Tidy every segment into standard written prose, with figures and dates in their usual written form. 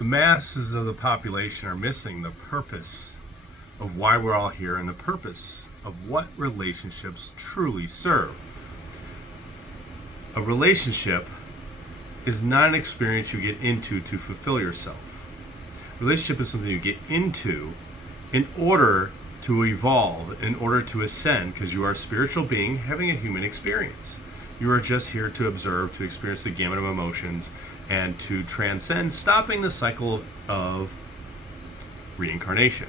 The masses of the population are missing the purpose of why we're all here and the purpose of what relationships truly serve. A relationship is not an experience you get into to fulfill yourself. A relationship is something you get into in order to evolve, in order to ascend, because you are a spiritual being having a human experience. You are just here to observe, to experience the gamut of emotions, and to transcend, stopping the cycle of reincarnation.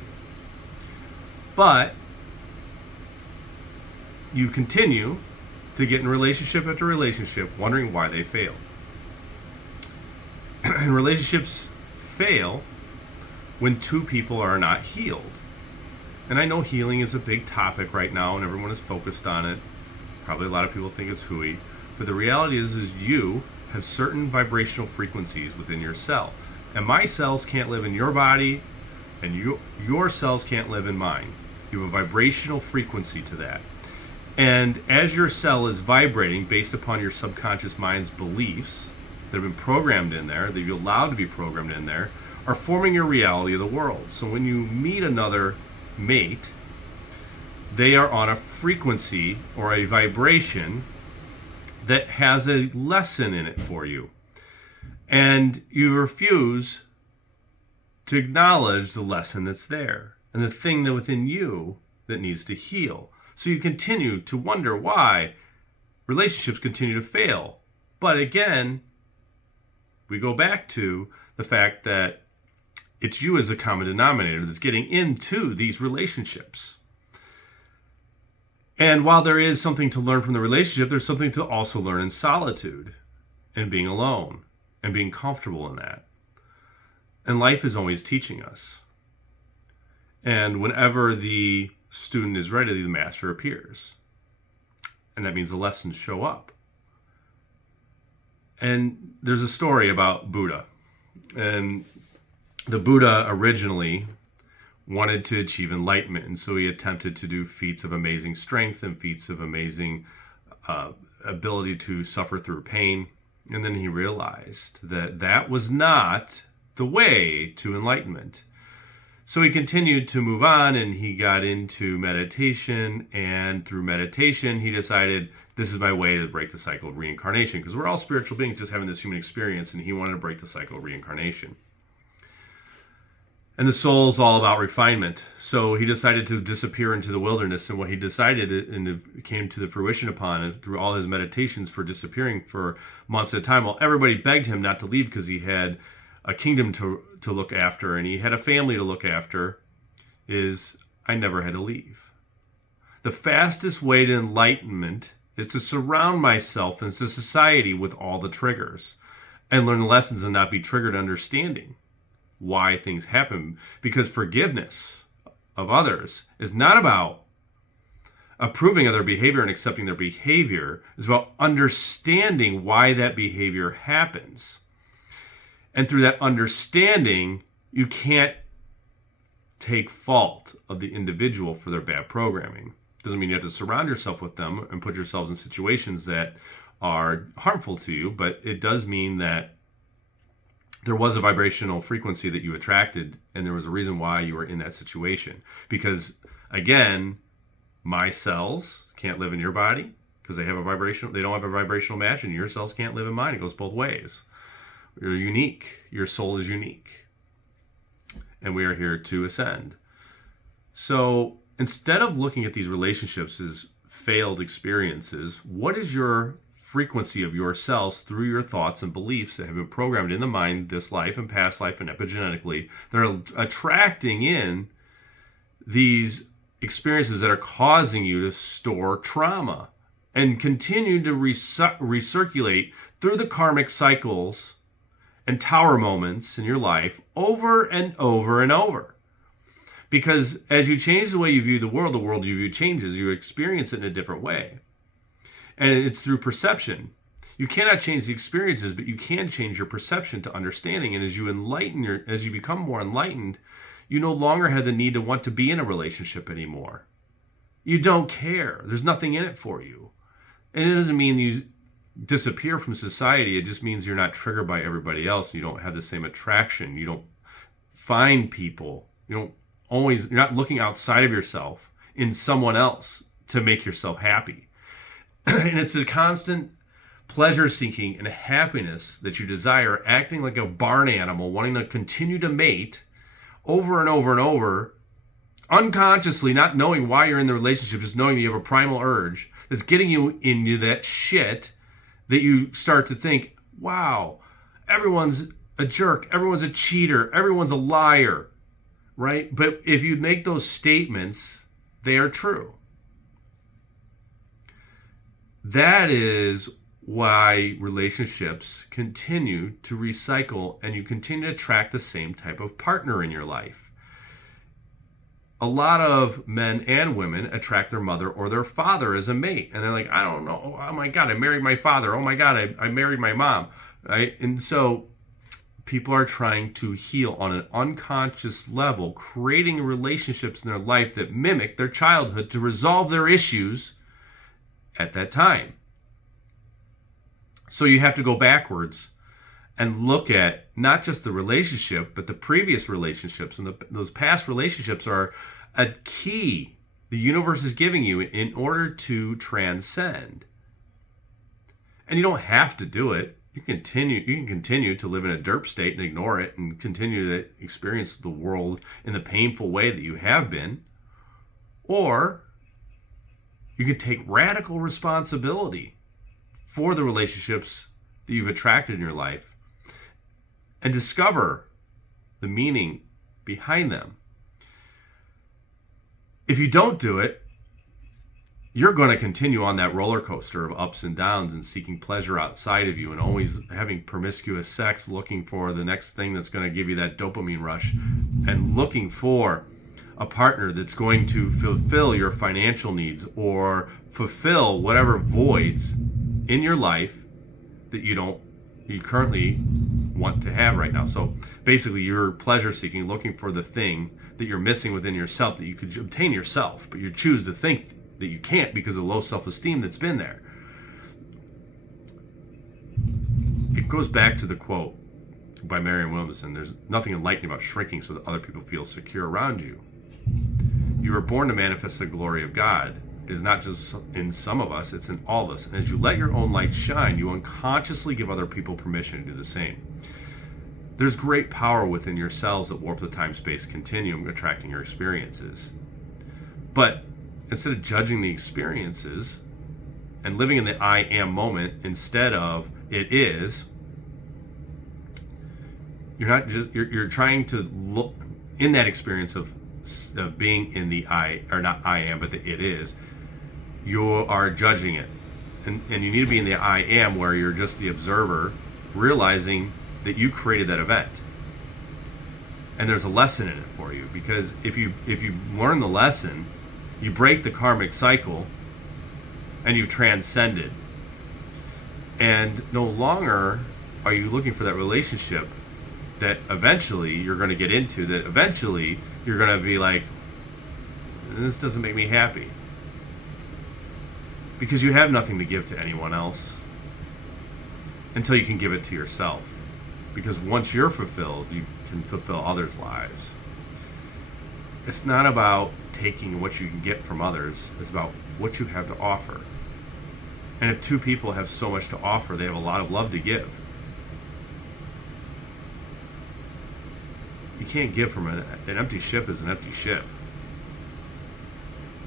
But you continue to get in relationship after relationship, wondering why they fail. And relationships fail when two people are not healed. And I know healing is a big topic right now, and everyone is focused on it. Probably a lot of people think it's hooey. But the reality is you have certain vibrational frequencies within your cell. And my cells can't live in your body, and your cells can't live in mine. You have a vibrational frequency to that. And as your cell is vibrating based upon your subconscious mind's beliefs that have been programmed in there, that you're allowed to be programmed in there, are forming your reality of the world. So when you meet another mate, they are on a frequency or a vibration that has a lesson in it for you. And you refuse to acknowledge the lesson that's there and the thing that within you that needs to heal. So you continue to wonder why relationships continue to fail. But again, we go back to the fact that it's you as a common denominator that's getting into these relationships. And while there is something to learn from the relationship, there's something to also learn in solitude and being alone and being comfortable in that. And life is always teaching us. And whenever the student is ready, the master appears. And that means the lessons show up. And there's a story about Buddha. And the Buddha originally wanted to achieve enlightenment, and so he attempted to do feats of amazing strength and feats of amazing ability to suffer through pain. And then he realized that that was not the way to enlightenment. So he continued to move on, and he got into meditation, and through meditation he decided, this is my way to break the cycle of reincarnation, because we're all spiritual beings just having this human experience, and he wanted to break the cycle of reincarnation. And the soul's all about refinement. So he decided to disappear into the wilderness. And what he decided, and it came to the fruition upon it through all his meditations for disappearing for months at a time, while everybody begged him not to leave because he had a kingdom to look after and he had a family to look after, is I never had to leave. The fastest way to enlightenment is to surround myself and society with all the triggers and learn lessons and not be triggered understanding why things happen, because forgiveness of others is not about approving of their behavior and accepting their behavior. It's about understanding why that behavior happens. And through that understanding, you can't take fault of the individual for their bad programming. Doesn't mean you have to surround yourself with them and put yourselves in situations that are harmful to you, but it does mean that there was a vibrational frequency that you attracted, and there was a reason why you were in that situation. Because again, my cells can't live in your body because they don't have a vibrational match, and your cells can't live in mine. It goes both ways. You're unique. Your soul is unique. And we are here to ascend. So instead of looking at these relationships as failed experiences, what is your frequency of your cells through your thoughts and beliefs that have been programmed in the mind this life and past life and epigenetically that are attracting in these experiences that are causing you to store trauma and continue to recirculate through the karmic cycles and tower moments in your life over and over and over? Because as you change the way you view the world you view changes. You experience it in a different way. And it's through perception. You cannot change the experiences, but you can change your perception to understanding. And as you become more enlightened, you no longer have the need to want to be in a relationship anymore. You don't care. There's nothing in it for you. And it doesn't mean disappear from society, it just means you're not triggered by everybody else. You don't have the same attraction. You don't find people. You're not looking outside of yourself in someone else to make yourself happy. And it's a constant pleasure seeking and happiness that you desire, acting like a barn animal, wanting to continue to mate over and over and over, unconsciously, not knowing why you're in the relationship, just knowing that you have a primal urge that's getting you into that shit that you start to think, wow, everyone's a jerk, everyone's a cheater, everyone's a liar, right? But if you make those statements, they are true. That is why relationships continue to recycle and you continue to attract the same type of partner in your life. A lot of men and women attract their mother or their father as a mate. And they're like, I don't know. Oh my God, I married my father. Oh my God, I married my mom. Right? And so people are trying to heal on an unconscious level, creating relationships in their life that mimic their childhood to resolve their issues at that time. So you have to go backwards and look at not just the relationship, but the previous relationships. And those past relationships are a key the universe is giving you in order to transcend. And you don't have to do it. You can continue to live in a derp state and ignore it and continue to experience the world in the painful way that you have been. Or you can take radical responsibility for the relationships that you've attracted in your life and discover the meaning behind them. If you don't do it, you're going to continue on that roller coaster of ups and downs and seeking pleasure outside of you and always having promiscuous sex, looking for the next thing that's going to give you that dopamine rush and looking for a partner that's going to fulfill your financial needs or fulfill whatever voids in your life that you currently want to have right now. So basically you're pleasure seeking, looking for the thing that you're missing within yourself that you could obtain yourself, but you choose to think that you can't because of low self-esteem that's been there. It goes back to the quote by Marianne Williamson, there's nothing enlightening about shrinking so that other people feel secure around you. You were born to manifest the glory of God. It is not just in some of us, it's in all of us. And as you let your own light shine, you unconsciously give other people permission to do the same. There's great power within your cells that warp the time-space continuum, attracting your experiences. But instead of judging the experiences and living in the I am moment instead of it is, you're trying to look in that experience of being in the I, or not I am, but the it is, you are judging it. And you need to be in the I am where you're just the observer, realizing that you created that event. And there's a lesson in it for you, because if you learn the lesson, you break the karmic cycle and you've transcended. And no longer are you looking for that relationship that eventually you're going to get into, that eventually you're going to be like, this doesn't make me happy. Because you have nothing to give to anyone else until you can give it to yourself. Because once you're fulfilled, you can fulfill others' lives. It's not about taking what you can get from others, it's about what you have to offer. And if two people have so much to offer, they have a lot of love to give. You can't give from an empty ship is an empty ship.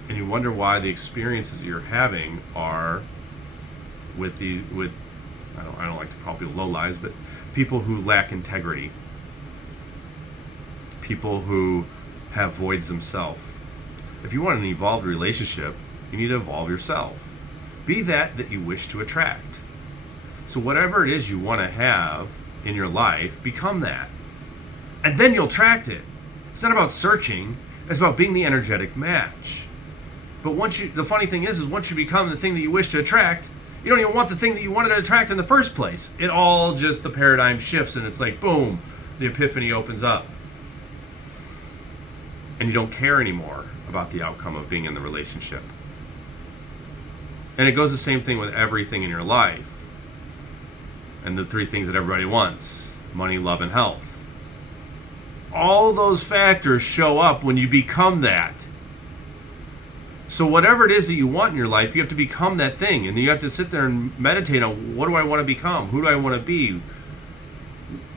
And you wonder why the experiences that you're having are with I don't like to call people low lives, but people who lack integrity. People who have voids themselves. If you want an evolved relationship, you need to evolve yourself. Be that you wish to attract. So whatever it is you want to have in your life, become that. And then you'll attract it. It's not about searching, it's about being the energetic match. But the funny thing is once you become the thing that you wish to attract, you don't even want the thing that you wanted to attract in the first place. It all just, the paradigm shifts and it's like, boom, the epiphany opens up. And you don't care anymore about the outcome of being in the relationship. And it goes the same thing with everything in your life. and the 3 things that everybody wants: money, love, and health. All those factors show up when you become that. So whatever it is that you want in your life, you have to become that thing, and you have to sit there and meditate on, what do I want to become? Who do I want to be?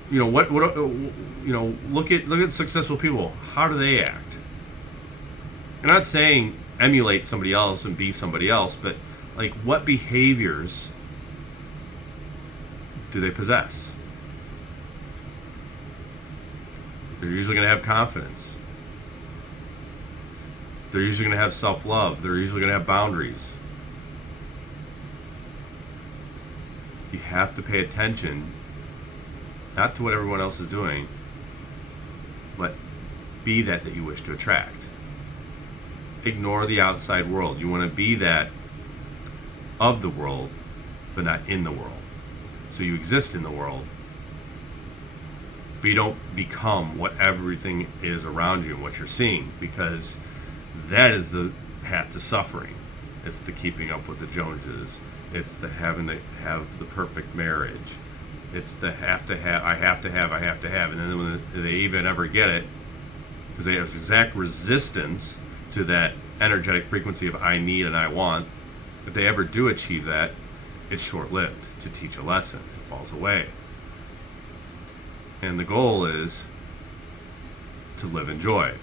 You know, look at successful people. How do they act? I'm not saying emulate somebody else and be somebody else, but like, what behaviors do they possess? They're usually going to have confidence. They're usually going to have self-love. They're usually going to have boundaries. You have to pay attention, not to what everyone else is doing, but be that you wish to attract. Ignore the outside world. You want to be that of the world, but not in the world. So you exist in the world, but you don't become what everything is around you and what you're seeing, because that is the path to suffering. It's the keeping up with the Joneses. It's the having to have the perfect marriage. It's the I have to have. And then when they even ever get it, because they have exact resistance to that energetic frequency of I need and I want, if they ever do achieve that, it's short-lived. To teach a lesson, it falls away. And the goal is to live in joy,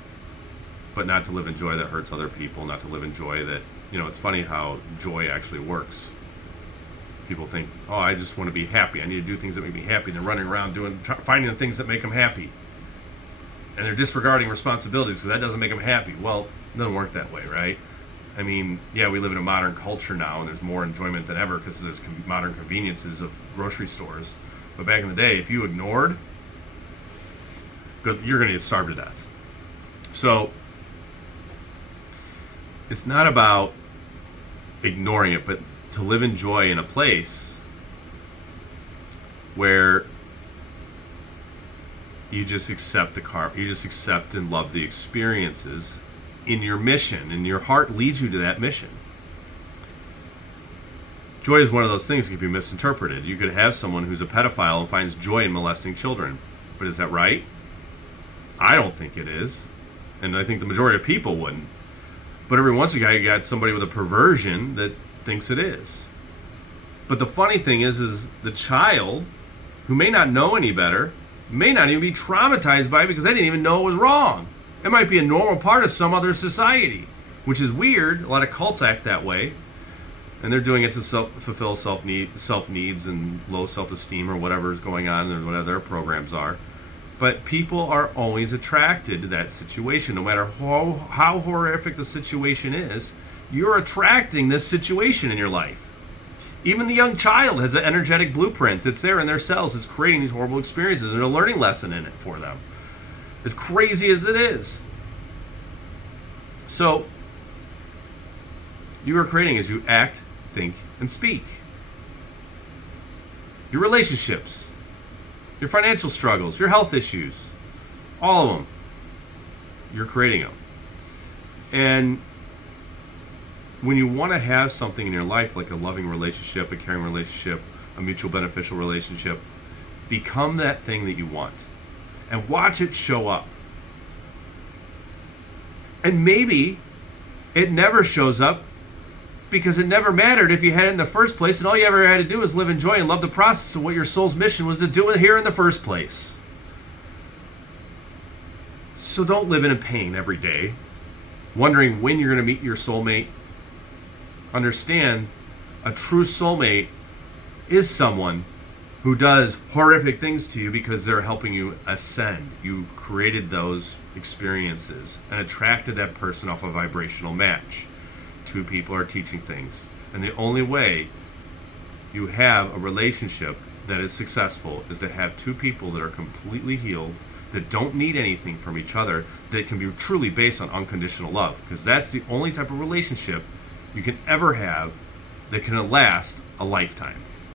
but not to live in joy that hurts other people, not to live in joy that, it's funny how joy actually works. People think, oh, I just want to be happy. I need to do things that make me happy. And they're running around finding the things that make them happy. And they're disregarding responsibilities, so that doesn't make them happy. Well, it doesn't work that way, right? I mean, yeah, we live in a modern culture now, and there's more enjoyment than ever because there's modern conveniences of grocery stores. But back in the day, if you ignored, you're going to get starved to death. So it's not about ignoring it, but to live in joy in a place where you just accept you just accept and love the experiences in your mission, and your heart leads you to that mission. Joy is one of those things that can be misinterpreted. You could have someone who's a pedophile and finds joy in molesting children, but is that right? I don't think it is, and I think the majority of people wouldn't. But every once in a while, you got somebody with a perversion that thinks it is. But the funny thing is the child, who may not know any better, may not even be traumatized by it because they didn't even know it was wrong. It might be a normal part of some other society, which is weird. A lot of cults act that way, and they're doing it to fulfill self needs and low self-esteem or whatever is going on, or whatever their programs are. But people are always attracted to that situation, no matter how horrific the situation is. You're attracting this situation in your life. Even the young child has an energetic blueprint that's there in their cells. It's creating these horrible experiences, and a learning lesson in it for them, as crazy as it is. So you are creating as you act, think, and speak. Your relationships, your financial struggles, your health issues, all of them, you're creating them. And when you want to have something in your life, like a loving relationship, a caring relationship, a mutual beneficial relationship, become that thing that you want and watch it show up. And maybe it never shows up because it never mattered if you had it in the first place, and all you ever had to do is live in joy and love the process of what your soul's mission was to do it here in the first place. So don't live in pain every day, wondering when you're going to meet your soulmate. Understand, a true soulmate is someone who does horrific things to you because they're helping you ascend. You created those experiences and attracted that person off a vibrational match. Two people are teaching things. And the only way you have a relationship that is successful is to have two people that are completely healed, that don't need anything from each other, that can be truly based on unconditional love. Because that's the only type of relationship you can ever have that can last a lifetime.